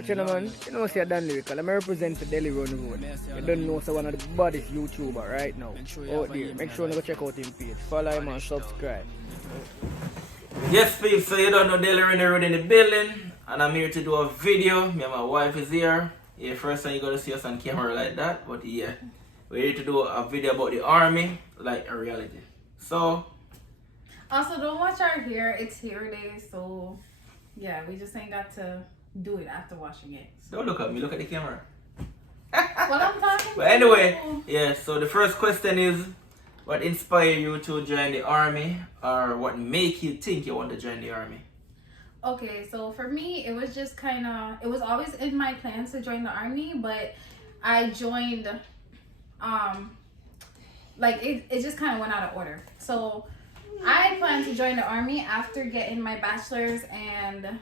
Watch it, man. You know, see, I done lyrical. I'm represent for Delhi Run Road. You don't know, so one of the baddest YouTuber right now out there. Make sure you go check out him page. Follow him and subscribe. Yes, people, so you don't know Delhi Run Road in the building. And I'm here to do a video. Me and my wife is here. Yeah, first time you're going to see us on camera like that. But yeah, we're here to do a video about the army, like a reality. So, also don't watch our hair. It's hair day, so yeah, we just ain't got to do it after washing it. So. don't look at me, look at the camera. Well, I'm talking. But anyway, yeah, so the first question is, what inspired you to join the army, or what make you think you want to join the army? Okay, so for me, it was just kind of, it was always in my plans to join the army, but I joined, like it just kind of went out of order. So I planned to join the army after getting my bachelor's, and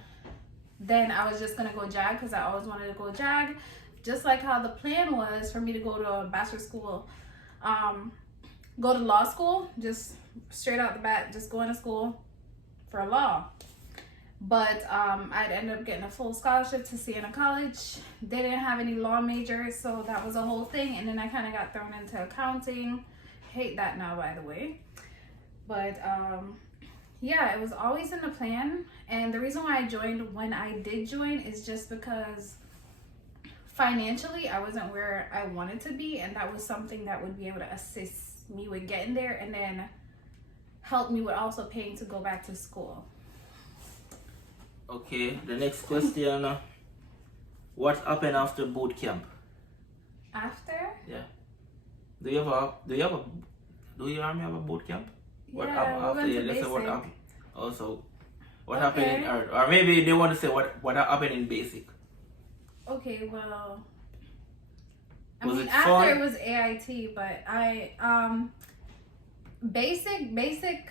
then I was just gonna go JAG because I always wanted to go JAG, just like how the plan was for me to go to a bachelor school, go to law school, just straight out the bat, just going to school for law. But I'd end up getting a full scholarship to Siena College. They didn't have any law majors, so that was a whole thing. And then I kind of got thrown into accounting. Hate that now, by the way. But yeah, it was always in the plan. And the reason why I joined when I did join is just because financially I wasn't where I wanted to be. And that was something that would be able to assist me with getting there and then help me with also paying to go back to school. Okay, the next question. What happened after boot camp? After? Yeah. Do your army have a boot camp? What Yeah, happened we after? went to Let's say what basic. happened. Also, what Okay. happened in, or maybe they want to say what happened in basic. Okay, well, I Was mean, it after fun? it was AIT, but basic,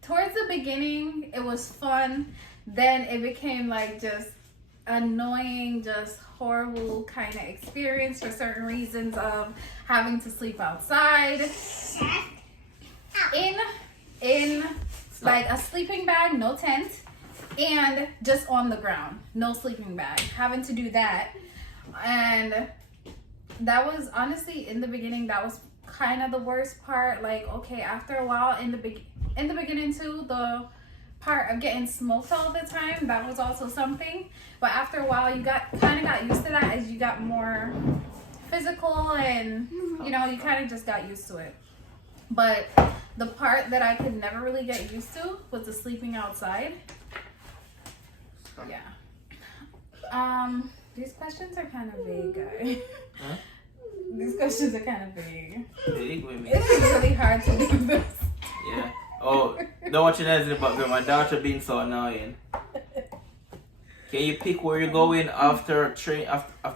towards the beginning, it was fun. Then it became like just annoying, just horrible kind of experience for certain reasons of having to sleep outside in like a sleeping bag, no tent, and just on the ground, no sleeping bag, having to do that. And that was honestly in the beginning, that was kind of the worst part. Like, okay, after a while in the beginning too, the part of getting smoked all the time, that was also something. But after a while, you kind of got used to that as you got more physical, and you know, you kind of just got used to it. But the part that I could never really get used to was the sleeping outside. Yeah. These questions are kind of vague, guys. Huh? These questions are kind of vague. Big women. It's really hard to do this. Yeah. Oh, don't watch it as about my daughter being so annoying. Can you pick where you're going after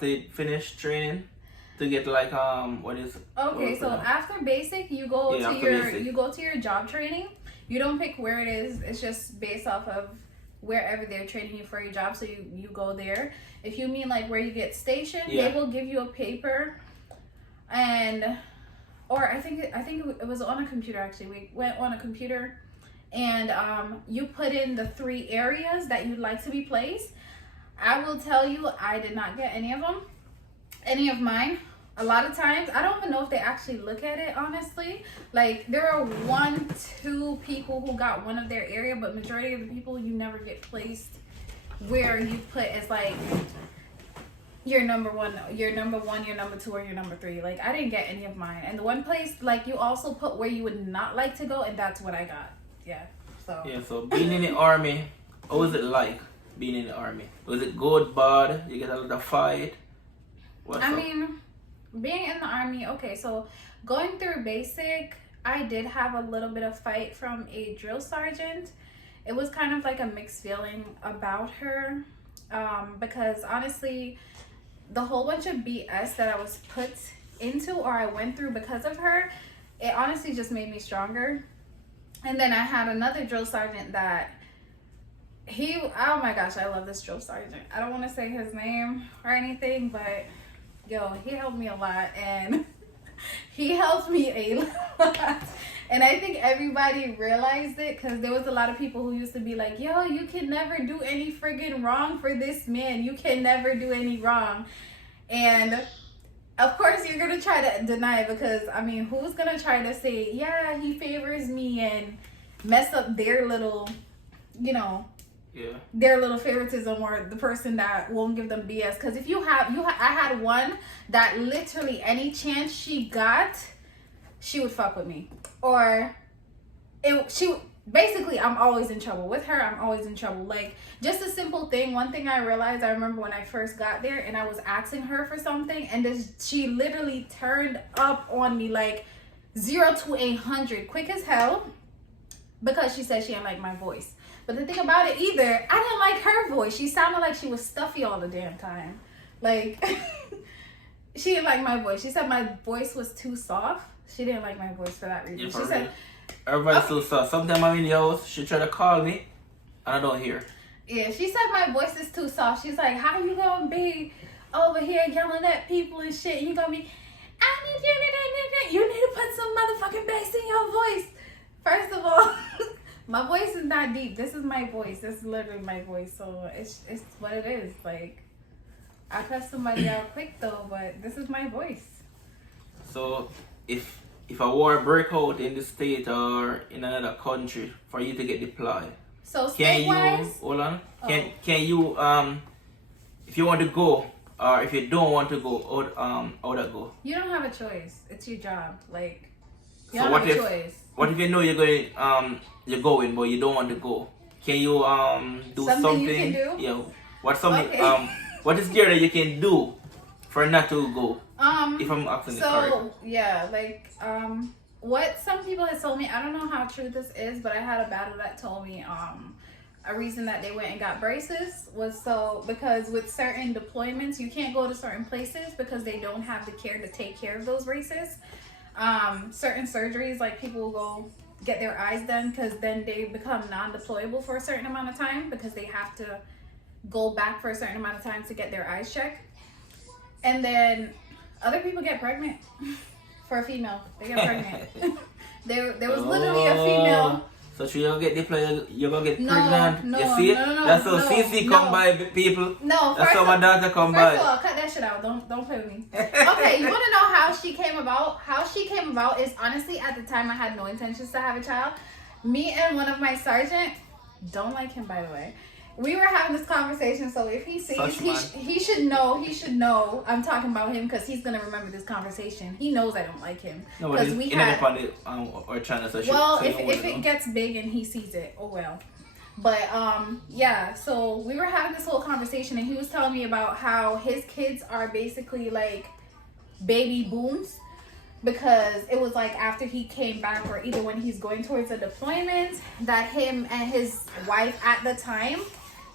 you finish training to get like what is? Okay, so after basic, you go Yeah, to after your basic. you go to your job training. You don't pick where it is. It's just based off of wherever they're training you for your job. So you go there. If you mean like where you get stationed, Yeah. they will give you a paper, or I think it was on a computer actually. We went on a computer, and you put in the 3 areas that you'd like to be placed. I will tell you, I did not get any of them, any of mine. A lot of times, I don't even know if they actually look at it, honestly. Like, there are 1-2 people who got one of their area, but majority of the people, you never get placed where you put as like your number one, your number 2, or your number 3. Like, I didn't get any of mine. And the one place, like, you also put where you would not like to go, and that's what I got. Yeah. So. Yeah. So being in the army, what was it like being in the army? Was it good, bad? You get a lot of fight? What's I up? mean, being in the army, okay, so going through basic, I did have a little bit of fight from a drill sergeant. It was kind of like a mixed feeling about her, because honestly, the whole bunch of BS that I was put into or I went through because of her, it honestly just made me stronger. And then I had another drill sergeant that oh my gosh, I love this drill sergeant. I don't want to say his name or anything, but yo, he helped me a lot, and he helped me a lot. And I think everybody realized it because there was a lot of people who used to be like, yo, you can never do any friggin' wrong for this man. You can never do any wrong. And of course you're going to try to deny it because, I mean, who's going to try to say, yeah, he favors me and mess up their little, you know, their little favoritism or the person that won't give them BS. Because if I had one that literally any chance she got, she would fuck with me. Or basically, I'm always in trouble. With her, I'm always in trouble. Like, just a simple thing. One thing I realized, I remember when I first got there and I was asking her for something and she literally turned up on me like 0 to 100 quick as hell because she said she didn't like my voice. But the thing about it either, I didn't like her voice. She sounded like she was stuffy all the damn time. Like, she didn't like my voice. She said my voice was too soft. She didn't like my voice for that reason. Yeah, she said, everybody's too soft. Sometimes I'm in the house, she try to call me, and I don't hear. Yeah, she said my voice is too soft. She's like, how you gonna be over here yelling at people and shit? You gonna be, you need to put some motherfucking bass in your voice. First of all, my voice is not deep. This is my voice. This is literally my voice. So it's what it is. Like, I cuss somebody out quick though, but this is my voice. So if a war break out in the state or in another country for you to get deployed, so can state-wise, you hold on? Can you if you want to go or if you don't want to go, how that go? you don't have a choice. It's your job. Like, you So don't what have a if choice. what if you know you're going but you don't want to go? Can you do something? You can do? Yeah. What's something Okay. what is there that you can do for not to go? If I'm asking it correct. So yeah, like what some people have told me, I don't know how true this is, but I had a battle that told me a reason that they went and got braces was because with certain deployments you can't go to certain places because they don't have the care to take care of those braces. Certain surgeries, like people will go get their eyes done because then they become non-deployable for a certain amount of time because they have to go back for a certain amount of time to get their eyes checked. And then other people get pregnant for a female. They get pregnant. there was literally a female. So you're gonna get deployed, you're gonna get No, pregnant. no, you see? no, That's how no, CC no. come by, people. No, That's how my daughter come First of by. all, cut that shit out. Don't play with me. Okay, you want to know how she came about? How she came about is honestly at the time I had no intentions to have a child. Me and one of my sergeant, don't like him by the way. We were having this conversation, so if he sees, he should know I'm talking about him because he's gonna remember this conversation. He knows I don't like him because we had. Or channel, so Well, if it gets big and he sees it, oh well. But yeah, so we were having this whole conversation and he was telling me about how his kids are basically like baby booms because it was like after he came back or either when he's going towards a deployment that him and his wife at the time,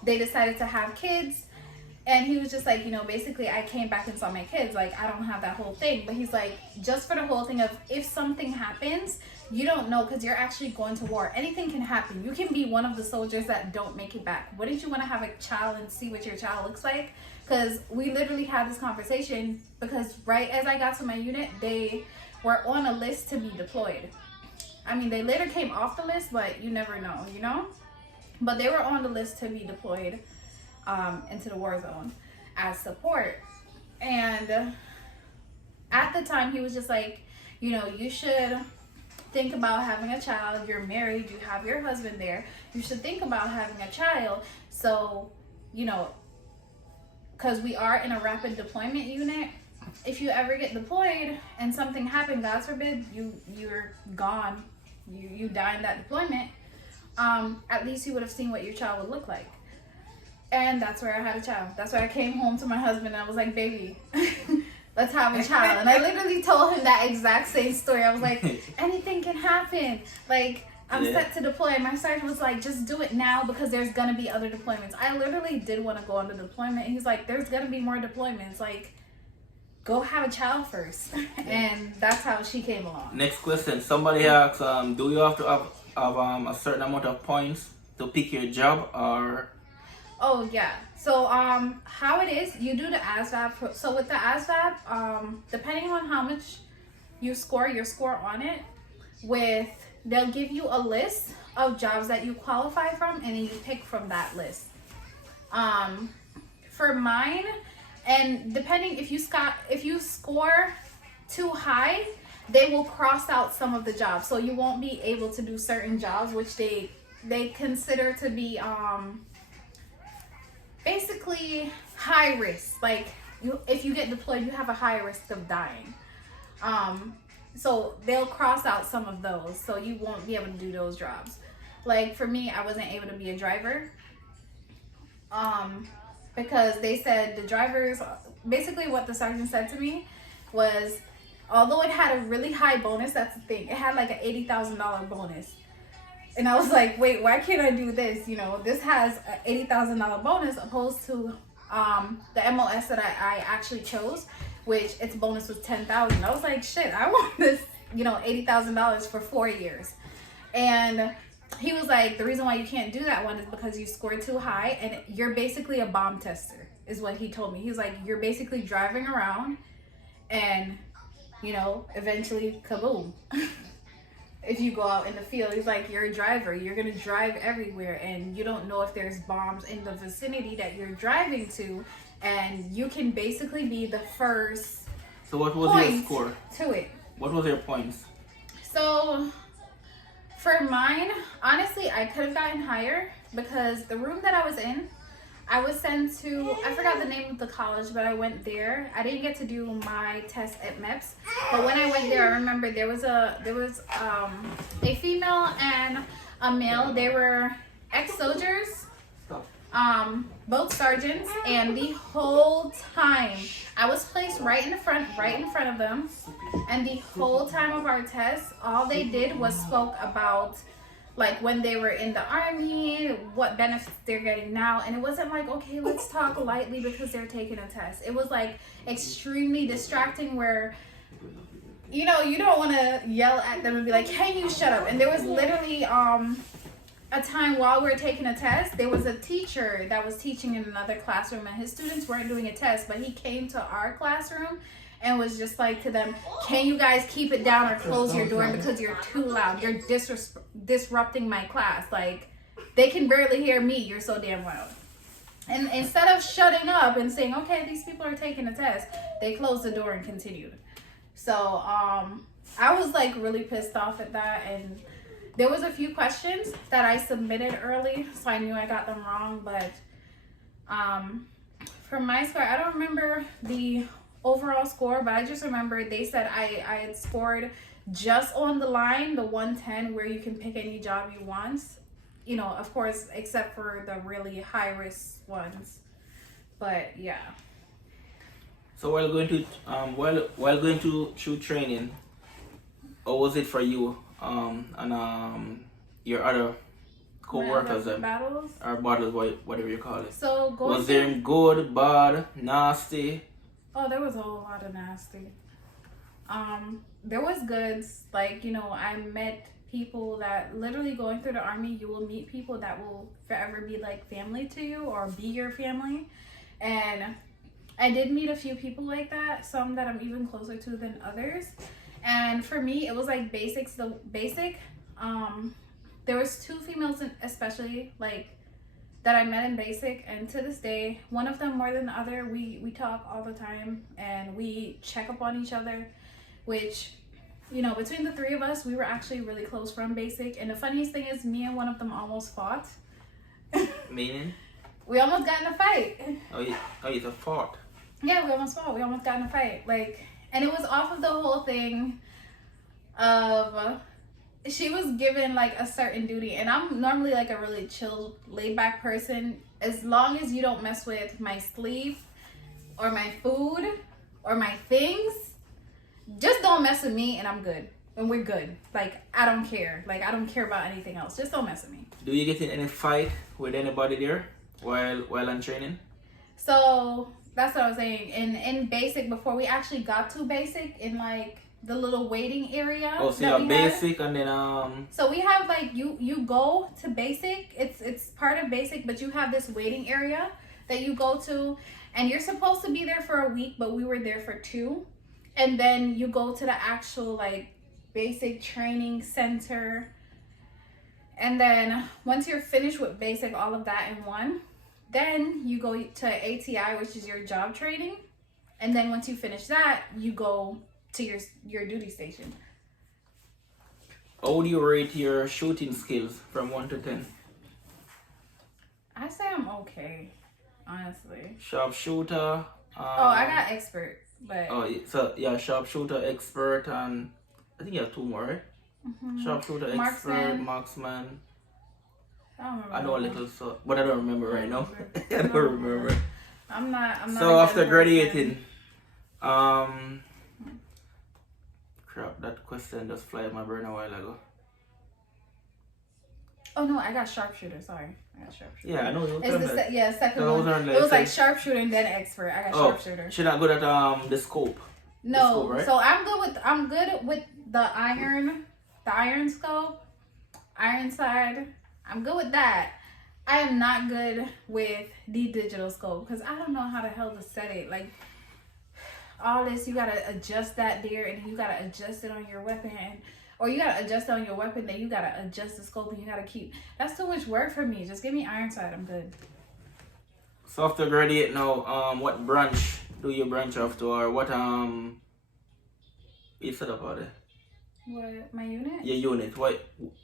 they decided to have kids. And he was just like, you know, basically I came back and saw my kids. Like, I don't have that whole thing. But he's like, just for the whole thing of if something happens, you don't know because you're actually going to war. Anything can happen. You can be one of the soldiers that don't make it back. Wouldn't you want to have a child and see what your child looks like? Because we literally had this conversation because right as I got to my unit, they were on a list to be deployed. I mean, they later came off the list, but you never know, you know? But they were on the list to be deployed into the war zone as support. And at the time, he was just like, you know, you should think about having a child. You're married, you have your husband there. You should think about having a child. So, you know, because we are in a rapid deployment unit, if you ever get deployed and something happened, God forbid, you're gone, you die in that deployment, at least you would have seen what your child would look like. And that's where I had a child. That's why I came home to my husband and I was like, baby, let's have a child. And I literally told him that exact same story. I was like, anything can happen. Like, I'm set to deploy. And my sergeant was like, just do it now because there's going to be other deployments. I literally did want to go on the deployment. And he's like, there's going to be more deployments. Like, go have a child first. And that's how she came along. Next question. Somebody asks, do you have to have a certain amount of points to pick your job or... Oh yeah. So how it is, you do the ASVAB. So with the ASVAB, depending on how much you score, your score on it, with they'll give you a list of jobs that you qualify from, and then you pick from that list. For mine, and depending if you score too high, they will cross out some of the jobs, so you won't be able to do certain jobs which they consider to be basically high risk. Like if you get deployed, you have a high risk of dying. So they'll cross out some of those, so you won't be able to do those jobs. Like for me, I wasn't able to be a driver because they said the drivers, basically what the sergeant said to me was, although it had a really high bonus, that's the thing, it had like an $80,000 bonus. And I was like, wait, why can't I do this? You know, this has an $80,000 bonus opposed to the MOS that I actually chose, which its bonus was $10,000. I was like, shit, I want this, you know, $80,000 for 4 years. And he was like, the reason why you can't do that one is because you scored too high, and you're basically a bomb tester, is what he told me. He's like, you're basically driving around and, you know, eventually kaboom. If you go out in the field, he's like, you're a driver, you're gonna drive everywhere, and you don't know if there's bombs in the vicinity that you're driving to, and you can basically be the first. So what was your score to it? What was your points? So for mine, honestly, I could have gotten higher because the room that I was in, I was sent to, I forgot the name of the college, but I went there. I didn't get to do my test at MEPS, but when I went there, I remember there was a female and a male. They were ex-soldiers, both sergeants, and the whole time I was placed right in front of them, and the whole time of our test, all they did was spoke about like when they were in the army, what benefits they're getting now. And it wasn't like, okay, let's talk lightly because they're taking a test. It was like extremely distracting where, you know, you don't want to yell at them and be like, can you shut up? And there was literally a time while we were taking a test, there was a teacher that was teaching in another classroom, and his students weren't doing a test, but he came to our classroom and was just like to them, can you guys keep it down or close your door because you're too loud, you're disrupting my class, like they can barely hear me, you're so damn loud. And instead of shutting up and saying, okay, these people are taking a test, they closed the door and continued. So I was like really pissed off at that, and there was a few questions that I submitted early, so I knew I got them wrong, but for my score, I don't remember the overall score, but I just remember they said I had scored just on the line, the 110, where you can pick any job you want, you know, of course, except for the really high risk ones. But yeah. So while going to through training, how was it for you and your other co-workers or battles, whatever you call it? So was there good, bad, nasty? Oh, there was a whole lot of nasty. There was goods, like, you know, I met people that literally going through the army, you will meet people that will forever be like family to you or be your family. And I did meet a few people like that, some that I'm even closer to than others. And for me, it was like basic. There was two females especially, like, that I met in basic, and to this day, one of them more than the other, we talk all the time and we check up on each other, which, you know, between the three of us, we were actually really close from basic. And the funniest thing is, me and one of them almost fought. Meaning? We almost got in a fight. Oh, you fought? Yeah, we almost fought. We almost got in a fight. Like, and it was off of the whole thing of she was given like a certain duty, and I'm normally like a really chill, laid back person. As long as you don't mess with my sleep or my food or my things, just don't mess with me and I'm good. And we're good. Like, I don't care. Like, I don't care about anything else. Just don't mess with me. Do you get in any fight with anybody there while on training? So that's what I was saying. In basic, before we actually got to basic, in like the little waiting area. Oh, so you have basic and then So we have like you go to basic. It's part of basic, but you have this waiting area that you go to, and you're supposed to be there for a week, but we were there for 2. And then you go to the actual like basic training center. And then once you're finished with basic, all of that in one, then you go to ATI, which is your job training. And then once you finish that, you go to your duty station. How would you rate your shooting skills from 1 to 10? I say I'm okay, honestly. Sharpshooter. I got expert, but So yeah, sharpshooter, expert, and I think you have 2 more, right? Sharpshooter, expert, marksman. I don't remember. I know a little, so but I don't remember right now. I don't remember. I'm not. So after graduating, crap, that question just flew my brain a while ago. Oh no, I got sharpshooter. Sorry, I got sharpshooter. Yeah, I know you. It's the second No, one. It was like sharpshooter and then expert. I got sharpshooter. She's not good at the scope. No, the scope, right? So I'm good with the iron scope, iron side. I'm good with that. I am not good with the digital scope because I don't know how the hell to set it. Like all this, you gotta adjust that there, and you gotta adjust it on your weapon, or you gotta adjust it on your weapon, then you gotta adjust the scope, and you gotta keep. That's too much work for me. Just give me iron side. I'm good. So after graduate now, what branch do you branch off to, or what you set up out there? What, my unit? Your unit.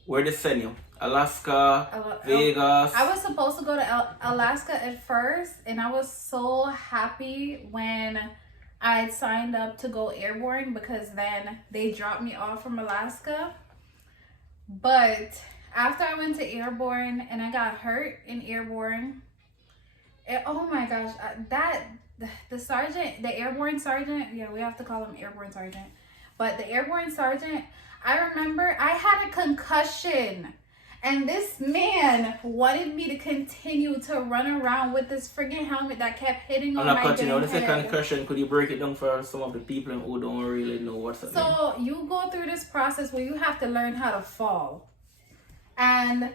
Where they send you? Alaska, Vegas. I was supposed to go to Alaska at first, and I was so happy when I had signed up to go airborne because then they dropped me off from Alaska. But after I went to airborne and I got hurt in airborne, oh my gosh, the sergeant, the airborne sergeant, yeah, we have to call him airborne sergeant. But the airborne sergeant, I remember I had a concussion. And this man wanted me to continue to run around with this friggin' helmet that kept hitting on my head. I'm not cutting out. This concussion. Could you break it down for some of the people who don't really know what's happening? So you go through this process where you have to learn how to fall. And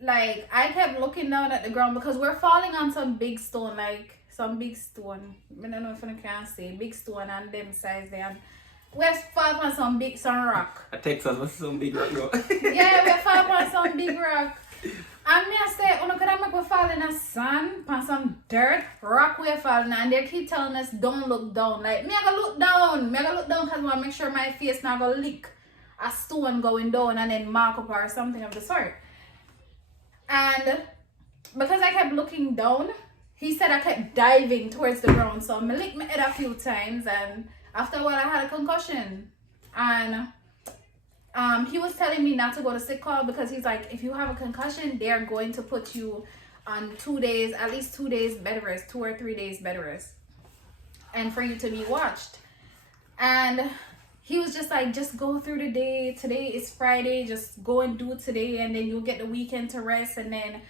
like I kept looking down at the ground because we're falling on some big stone, like some big stone. I don't know if I can say big stone and them size there. We're falling on some rock. At Texas, what's some big rock though? Yeah, we're falling on some big rock. And me I say, could I make we fall in the sand, on some dirt, rock we're falling, and they keep telling us don't look down. Like me I gotta look down. Because I want to make sure my face not gonna lick a stone going down and then mark up or something of the sort. And because I kept looking down, he said I kept diving towards the ground. So I licked my head a few times, and after a while I had a concussion. And he was telling me not to go to sick call because he's like, if you have a concussion, they are going to put you on 2 days, at least 2 days bed rest, 2 or 3 days bed rest, and for you to be watched. And he was just like, just go through the day. Today is Friday. Just go and do it today, and then you'll get the weekend to rest, and then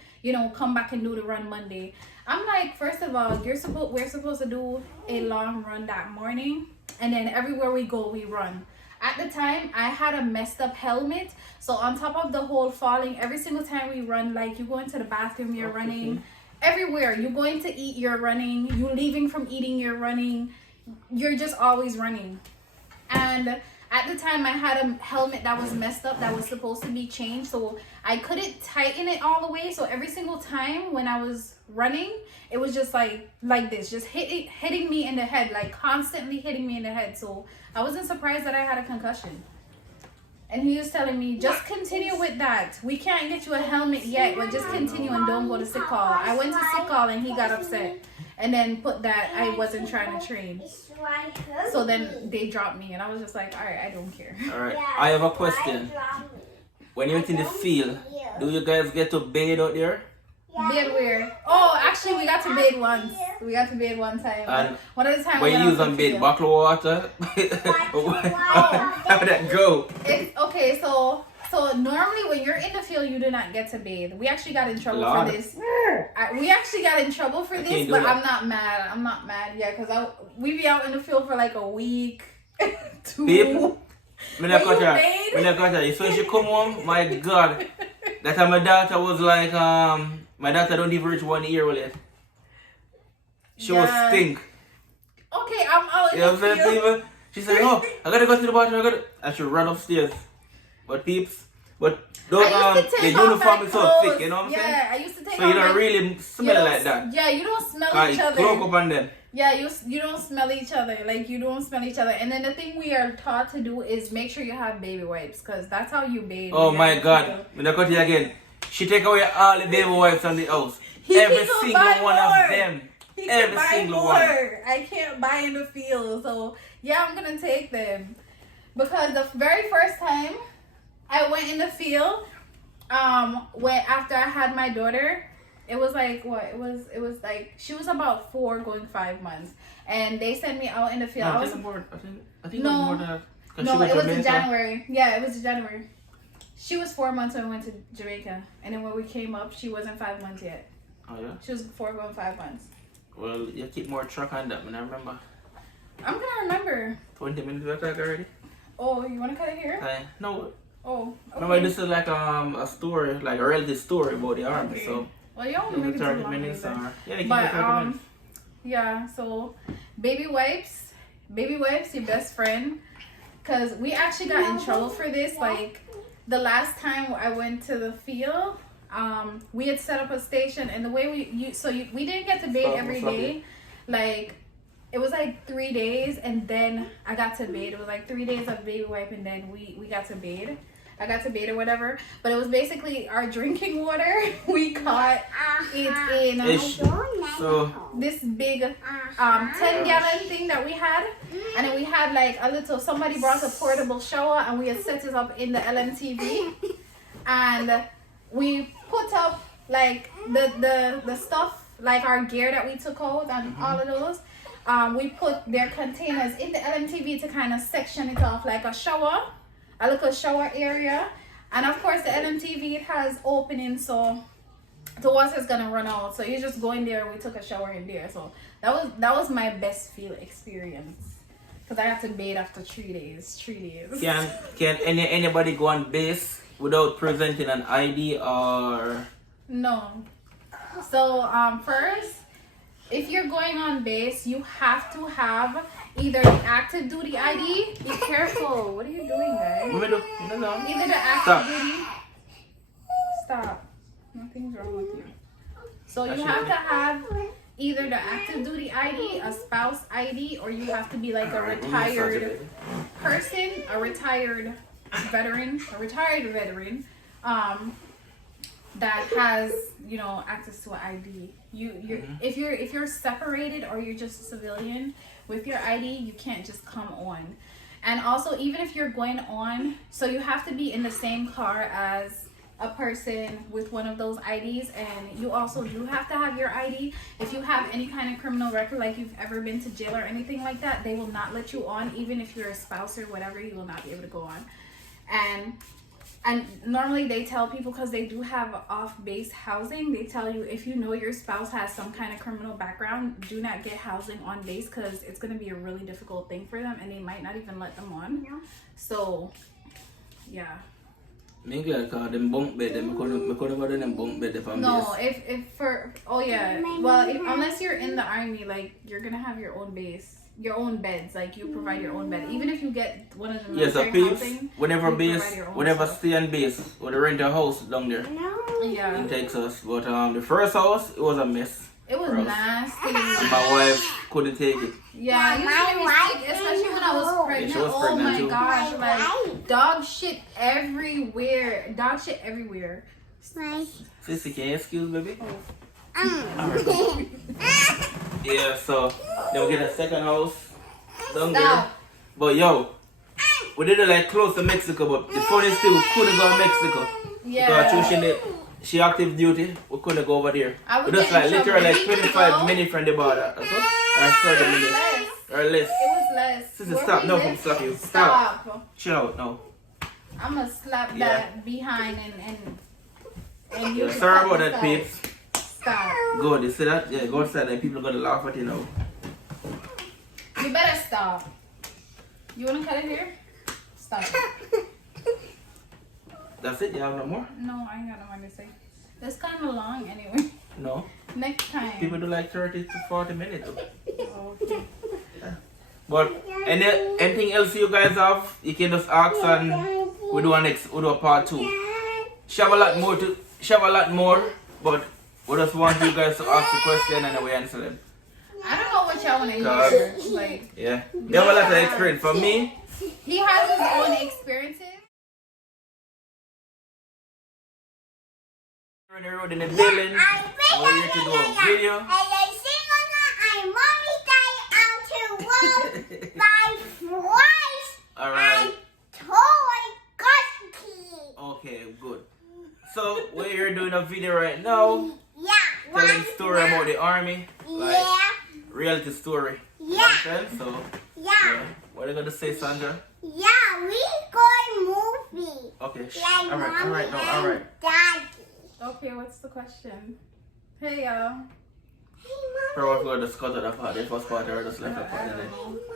come back and do the run Monday. I'm like, first of all, we're supposed to do a long run that morning, and then everywhere we go, we run. At the time, I had a messed up helmet. So on top of the whole falling, every single time we run, like you go into the bathroom, you're running. Everywhere. You're going to eat, you're running. You're leaving from eating, you're running. You're just always running. And at the time, I had a helmet that was messed up that was supposed to be changed. So I couldn't tighten it all the way. So every single time when I was running, it was just like this, just hitting me in the head, like constantly hitting me in the head. So I wasn't surprised that I had a concussion. And he was telling me, just continue with that. We can't get you a helmet yet, but just continue and don't go to sick call. I went to sick call and he got upset. And then put that I wasn't trying to train. So then they dropped me and I was just like, all right, I don't care. All right, I have a question. When you're in the field, do you guys get to bathe out there? Bathe where? Oh, actually, we got to bathe once. We got to bathe one time. And one of the times when you use on bathe, bottled water? How would that go? Okay, so normally when you're in the field, you do not get to bathe. We actually got in trouble for this. We actually got in trouble for this, but I'm not mad. I'm not mad yet because we be out in the field for like a week, 2. People? When I got you. So she come home, my God. That time my daughter was like, my daughter don't even reach 1 year old yet. She was stink. Okay, I'm out in the field. She said, oh, I gotta go to the bathroom, I should run upstairs. But peeps, but those, the uniform is so thick, you know what I'm saying? Yeah, I used to take so you don't really smell like that. Yeah, you don't smell each other. Cloak up on them. Yeah, you don't smell each other. Like, you don't smell each other. And then the thing we are taught to do is make sure you have baby wipes, because that's how you bathe. Oh my God. When I cut you again, she take away all the baby wipes on the house. Every single one of them. Every single one. I can't buy in the field. So, yeah, I'm going to take them. Because the very first time I went in the field, after I had my daughter, it was like what? It was like she was about 4 going 5 months, and they sent me out in the field. No, I think think it was more than that. No, it was in January. Yeah, it was in January. She was 4 months when we went to Jamaica, and then when we came up, she wasn't 5 months yet. Oh yeah. She was 4 going 5 months. Well, you keep more track on that, man. I remember. I'm gonna remember. 20 minutes of attack already. Oh, you wanna cut it here? No. Oh, okay. Remember, this is like a story, like a relative story about the army. Okay. So. Well, you only make it 30 too long, minutes either. or yeah, you But 30 minutes. yeah. So, baby wipes, your best friend. Cause we actually got in trouble for this. Like the last time I went to the field, we had set up a station, and the way we didn't get to bathe every day. Like it was like 3 days, and then I got to bathe. It was like 3 days of baby wipe, and then we got to bathe. I got to bathe or whatever, but it was basically our drinking water. We caught it in So this big 10-gallon thing that we had, and then we had like a little. Somebody brought a portable shower, and we had set it up in the LMTV, and we put up like the stuff, like our gear that we took out and all of those. We put their containers in the LMTV to kind of section it off, like a shower. A little shower area, and of course the LMTV, it has opening, so the water's gonna run out, so you just go in there. We took a shower in there, so that was my best field experience, because I had to bathe after 3 days. can anybody go on base without presenting an ID or No. So first, if you're going on base, you have to have either the active duty ID. Be careful. What are you doing, guys? Either the active duty. Stop. Nothing's wrong with you. So you have to have either the active duty ID, a spouse ID, or you have to be like a retired person, a retired veteran, that has, access to an ID. If you're separated or you're just a civilian with your ID, you can't just come on. And also, even if you're going on, so you have to be in the same car as a person with one of those IDs, and you also do have to have your ID. If you have any kind of criminal record, like you've ever been to jail or anything like that, they will not let you on. Even if you're a spouse or whatever, you will not be able to go on. And normally they tell people, because they do have off-base housing, they tell you if you know your spouse has some kind of criminal background, do not get housing on base, because it's going to be a really difficult thing for them, and they might not even let them on. So, yeah. Me glad cause them bunk bed, them couldn't go to them bunk bed if I'm No, unless you're in the army, like you're gonna have your own base, your own beds, like you provide your own bed. Even if you get one of the military housing, whenever stay on base, or they rent a house down there in Texas. But the first house, it was a mess. It was nasty. And my wife couldn't take it. Yeah, especially when I was pregnant. Yeah, she was oh pregnant my too. gosh, like dog shit everywhere. Sissy, can you excuse baby? Yeah, so then we get a second house down there. But yo, we did it like close to Mexico, but the funniest thing, we couldn't go to Mexico. Yeah. Because she active duty, we couldn't go over there. I We would just get in like literally trouble. like 25 minutes from the border. Okay? Or 30 minutes. Or less. It was less. Sister, stop. No, I'm slap you. Stop. Chill out now. I'm gonna slap that behind and you. Sorry about that, peeps. Stop. Good, you see that? Yeah, go outside and people are gonna laugh at you now. You better stop. You wanna cut it here? Stop. That's it? You have no more? No, I ain't got no more to say. It's kind of long anyway. No. Next time. People do like 30 to 40 minutes. Oh, okay. But anything else you guys have, you can just ask and we do a part 2. She have a lot more, but we just want you guys to ask the question and we answer them. I don't know what y'all want to hear. Like, yeah, they have a lot of experience. For me, he has his own experiences. We're on the road in the building. We're here to do a video. Alright. Okay, good. So we're here doing a video right now. Telling story about the army. Like reality story. Okay, so what are you gonna say, Sandra? Yeah, we going movie. Okay. Like Alright. Daddy. Okay, what's the question? Hey, y'all. Probably we're just cut out the part. The first part or just left the part.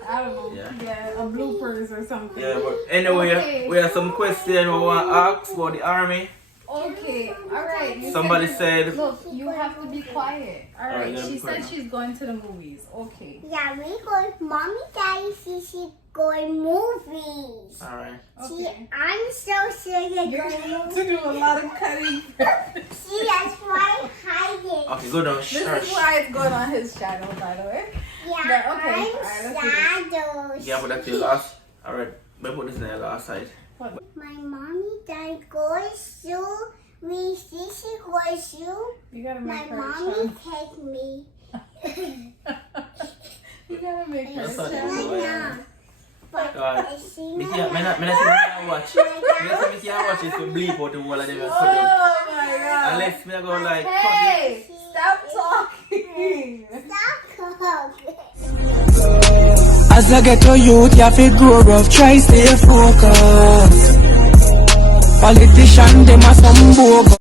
I don't know. Yeah, a bloopers or something. Yeah, but anyway, Okay. we have some questions we want to ask about the army. Okay, alright. Somebody said, Look, you have to be quiet. Alright, you gotta she be quiet said now. she's going to the movies. Okay. Yeah, we going. Mommy, Daddy, she going movies. alright. Okay. I'm so sure you're You're going going to do a lot of cutting. See, that's why hiding. Okay, go down. This is why it's going on his channel, by the way. Yeah, Yeah, okay. I'm Alright, let's shadows. Yeah, but that's your last. Alright, but put this in the last side. My mommy, Daddy goes to. We see she goes to. You gotta My make her mommy channel. take me. You gotta make her That's not channel. cool. But God. I see Me my can't watch. Me can't watch it to bleep out the whole of them and put them. Oh my god. Unless me go like cut it. Hey, stop talking. Stop cooking. As I get to youth, you have to grow rough, try stay focused. Politician, them are some bogus.